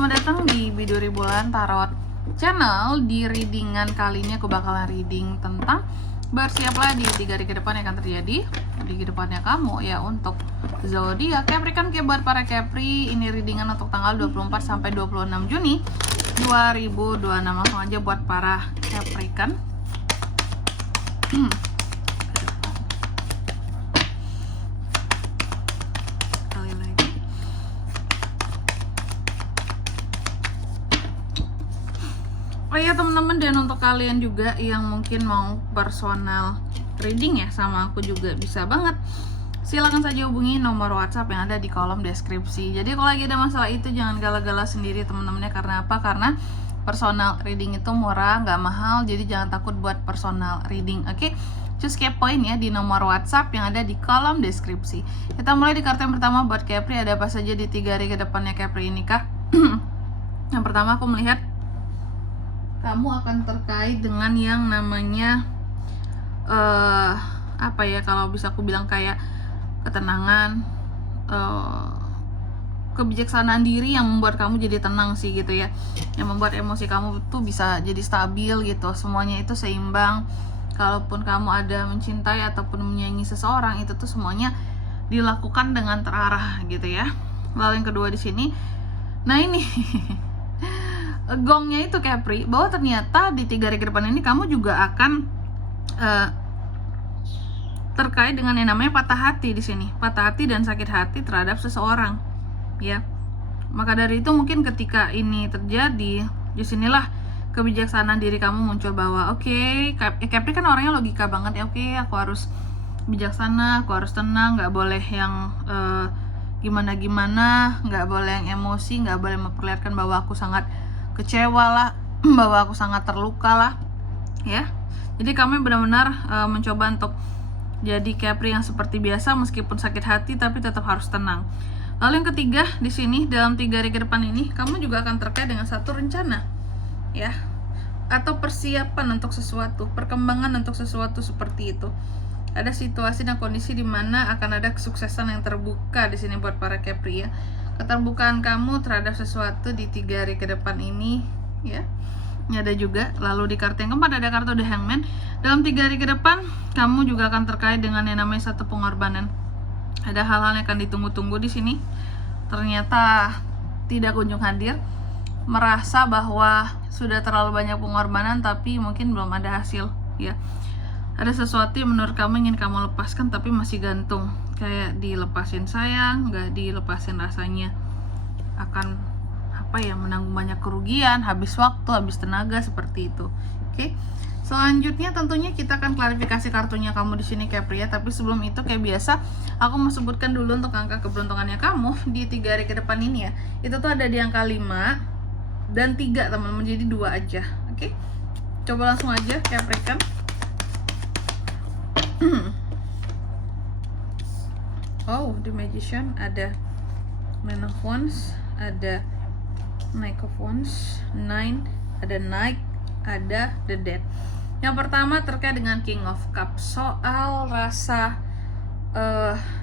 selamat datang di Biduri Bulan Tarot Channel. Di readingan kali ini aku bakalan reading tentang bersiaplah di 3 hari ke depan yang akan terjadi di kedepannya kamu ya untuk zodiak Capri. Kan kayak buat para Capri, ini readingan untuk tanggal 24 sampai 26 Juni 2026. Langsung aja buat para Capri kan. Oh iya teman-teman, dan untuk kalian juga yang mungkin mau personal reading ya sama aku juga bisa banget. Silakan saja hubungi nomor WhatsApp yang ada di kolom deskripsi. Jadi kalau lagi ada masalah itu jangan gala-gala sendiri teman-temannya. Karena apa? Karena personal reading itu murah, nggak mahal. Jadi jangan takut buat personal reading. Oke? Just kepoin ya di nomor WhatsApp yang ada di kolom deskripsi. Kita mulai di kartu yang pertama buat Capri. Ada apa saja di 3 hari ke depannya Capri ini kah? Yang pertama aku melihat kamu akan terkait dengan yang namanya apa ya, kalau bisa aku bilang kayak ketenangan, kebijaksanaan diri yang membuat kamu jadi tenang sih gitu ya, yang membuat emosi kamu tuh bisa jadi stabil gitu, semuanya itu seimbang. Kalaupun kamu ada mencintai ataupun menyayangi seseorang, itu tuh semuanya dilakukan dengan terarah gitu ya. Lalu yang kedua di sini, nah ini gongnya itu Capri, bahwa ternyata di 3 hari ke depan ini kamu juga akan terkait dengan yang namanya patah hati di sini, patah hati dan sakit hati terhadap seseorang, ya. Maka dari itu mungkin ketika ini terjadi, disinilah kebijaksanaan diri kamu muncul bahwa oke, Capri kan orangnya logika banget ya. Oke, aku harus bijaksana, aku harus tenang, nggak boleh yang gimana-gimana, nggak boleh yang emosi, nggak boleh memperlihatkan bahwa aku sangat kecewa lah, bahwa aku sangat terluka lah ya. Jadi kami benar-benar mencoba untuk jadi Capri yang seperti biasa meskipun sakit hati, tapi tetap harus tenang. Lalu yang ketiga di sini, dalam 3 hari ke depan ini kamu juga akan terkait dengan satu rencana ya, atau persiapan untuk sesuatu, perkembangan untuk sesuatu seperti itu. Ada situasi dan kondisi di mana akan ada kesuksesan yang terbuka di sini buat para Capri ya. Keterbukaan kamu terhadap sesuatu di 3 hari ke depan ini ya. Ini ada juga. Lalu di kartu yang keempat ada kartu The Hangman. Dalam 3 hari ke depan kamu juga akan terkait dengan yang namanya satu pengorbanan. Ada hal-hal yang akan ditunggu-tunggu di sini, ternyata tidak kunjung hadir. Merasa bahwa sudah terlalu banyak pengorbanan tapi mungkin belum ada hasil ya. Ada sesuatu yang menurut kamu ingin kamu lepaskan tapi masih gantung, kayak dilepasin sayang, nggak dilepasin rasanya akan apa ya, menanggung banyak kerugian, habis waktu, habis tenaga seperti itu. Oke. Selanjutnya tentunya kita akan klarifikasi kartunya kamu di sini Capri ya. Tapi sebelum itu kayak biasa aku mau sebutkan dulu untuk angka keberuntungannya kamu di 3 hari ke depan ini ya. Itu tuh ada di angka 5 dan 3 teman-teman, jadi 2 aja. Oke. Coba langsung aja Capri kan. Oh, The Magician, ada Man of Wands, ada Knight of Wands, 9, ada Knight, ada The Death. Yang pertama terkait dengan King of Cups, soal rasa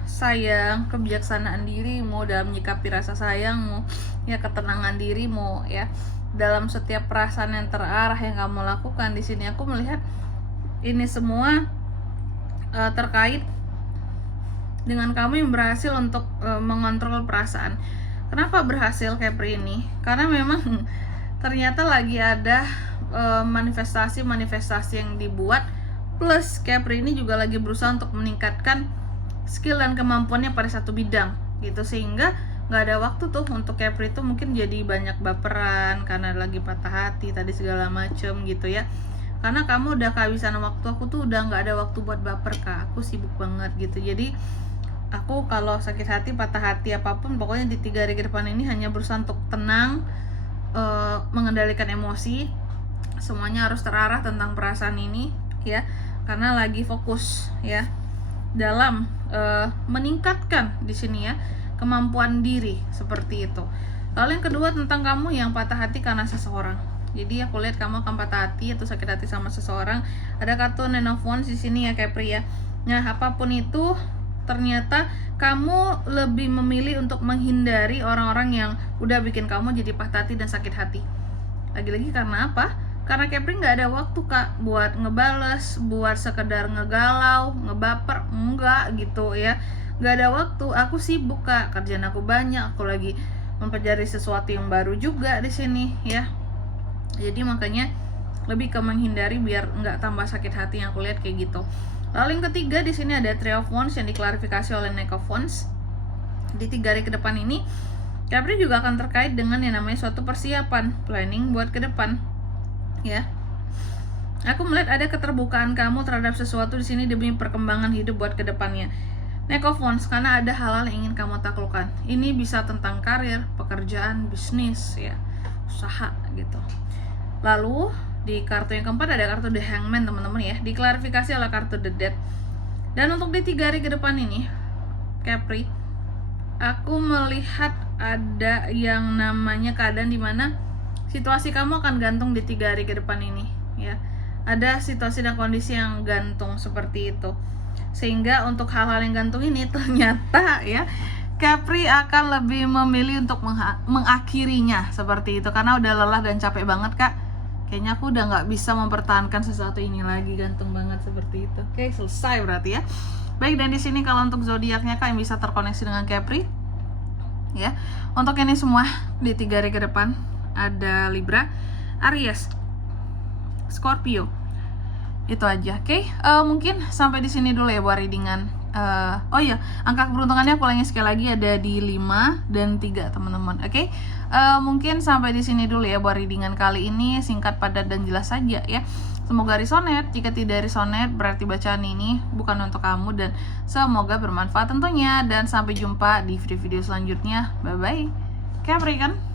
sayang, kebijaksanaan dirimu dalam menyikapi rasa sayangmu ya, ketenangan dirimu ya, dalam setiap perasaan yang terarah yang kamu lakukan. Di sini aku melihat ini semua terkait dengan kamu yang berhasil untuk mengontrol perasaan. Kenapa berhasil Capri ini? Karena memang ternyata lagi ada manifestasi yang dibuat, plus Capri ini juga lagi berusaha untuk meningkatkan skill dan kemampuannya pada satu bidang gitu, sehingga nggak ada waktu tuh untuk Capri itu mungkin jadi banyak baperan karena lagi patah hati tadi segala macem gitu ya. Karena kamu udah kehabisan waktu, aku tuh udah nggak ada waktu buat baper kak, aku sibuk banget gitu. Jadi aku kalau sakit hati, patah hati apapun, pokoknya di 3 hari ke depan ini hanya berusaha untuk tenang, mengendalikan emosi, semuanya harus terarah tentang perasaan ini ya, karena lagi fokus ya dalam meningkatkan di sini ya kemampuan diri seperti itu. Lalu yang kedua tentang kamu yang patah hati karena seseorang. Jadi aku lihat kamu akan patah hati atau sakit hati sama seseorang. Ada kartu Nine of Wands di sini ya Capri ya. Nah apapun itu ternyata kamu lebih memilih untuk menghindari orang-orang yang udah bikin kamu jadi patah hati dan sakit hati. Lagi-lagi karena apa? Karena Capri nggak ada waktu Kak buat ngebales, buat sekedar ngegalau, ngebaper, enggak gitu ya. Nggak ada waktu, aku sibuk Kak, kerjaan aku banyak, aku lagi mempelajari sesuatu yang baru juga di sini ya. Jadi makanya lebih ke menghindari biar nggak tambah sakit hati yang aku lihat kayak gitu. Lalu yang ketiga di sini ada Three of Wands yang diklarifikasi oleh Knight of Wands. Di 3 hari ke depan ini Capri juga akan terkait dengan yang namanya suatu persiapan, planning buat ke depan. Ya, aku melihat ada keterbukaan kamu terhadap sesuatu di sini demi perkembangan hidup buat kedepannya. Knight of Wands, karena ada hal-hal yang ingin kamu taklukkan. Ini bisa tentang karir, pekerjaan, bisnis, ya, usaha gitu. Lalu di kartu yang keempat ada kartu The Hangman teman-teman ya, diklarifikasi oleh kartu The Death. Dan untuk di 3 hari ke depan ini, Capri, aku melihat ada yang namanya keadaan dimana situasi kamu akan gantung di 3 hari ke depan ini ya. Ada situasi dan kondisi yang gantung seperti itu. Sehingga untuk hal-hal yang gantung ini ternyata ya Capri akan lebih memilih untuk mengakhirinya seperti itu. Karena udah lelah dan capek banget Kak. Kayaknya aku udah gak bisa mempertahankan sesuatu ini lagi, gantung banget seperti itu. Oke, selesai berarti ya. Baik, dan di sini kalau untuk zodiaknya Kak yang bisa terkoneksi dengan Capri ya. Untuk ini semua di 3 hari ke depan ada Libra, Aries, Scorpio. Itu aja. Oke, mungkin sampai di sini dulu ya buat readingan. Oh iya, angka keberuntungannya aku ulangi sekali lagi ada di 5 dan 3 teman-teman. Oke. Mungkin sampai di sini dulu ya buat readingan kali ini, singkat, padat dan jelas saja ya. Semoga resonate. Jika tidak resonate berarti bacaan ini bukan untuk kamu dan semoga bermanfaat tentunya, dan sampai jumpa di video-video selanjutnya. Bye bye. Capri kan?